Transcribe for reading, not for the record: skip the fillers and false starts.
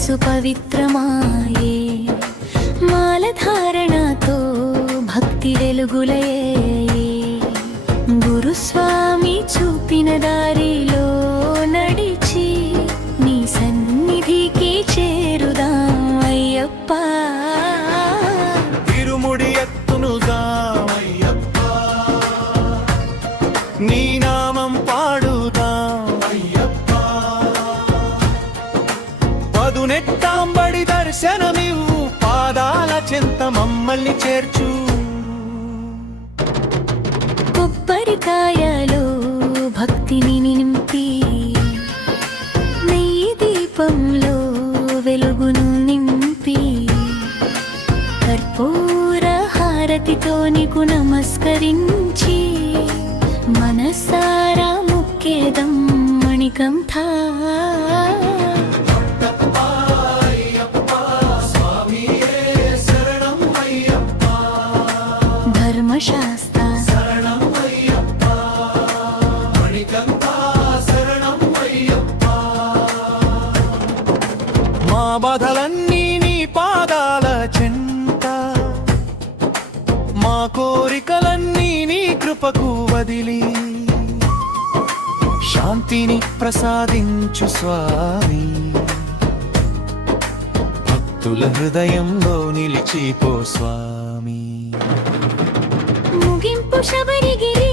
మనసు పవిత్రమాయే మాలధారణతో భక్తి వెలుగులయే గురుస్వామి చూపిన దారిలో నడిచి నీ సన్నిధికి చేరుదాం అయ్యప్ప తిరుముడి ఎత్తునుదాం అయ్యప్ప నీ నామం పాడుదాం అయ్యప్ప పదునెట్టాంబడి దర్శనమివ్వు పాదాల చెంత మమ్మల్ని చేర్చు కొబ్బరికాయలో భక్తిని నింపి నెయ్యి దీపంలో వెలుగును నింపి కర్పూర హారతితో నీకు నమస్కరించి మనసారా ముక్కేదం మణికంఠ ధర్మశాస్త్ర మా బాధలన్నీ నీ పాదాల చెంత మా కోరికలన్నీ నీ కృపకు వదిలి శాంతిని ప్రసాదించు స్వామి భక్తుల హృదయంలో నిలిచిపో స్వామి ముగింపు శబరిగిరి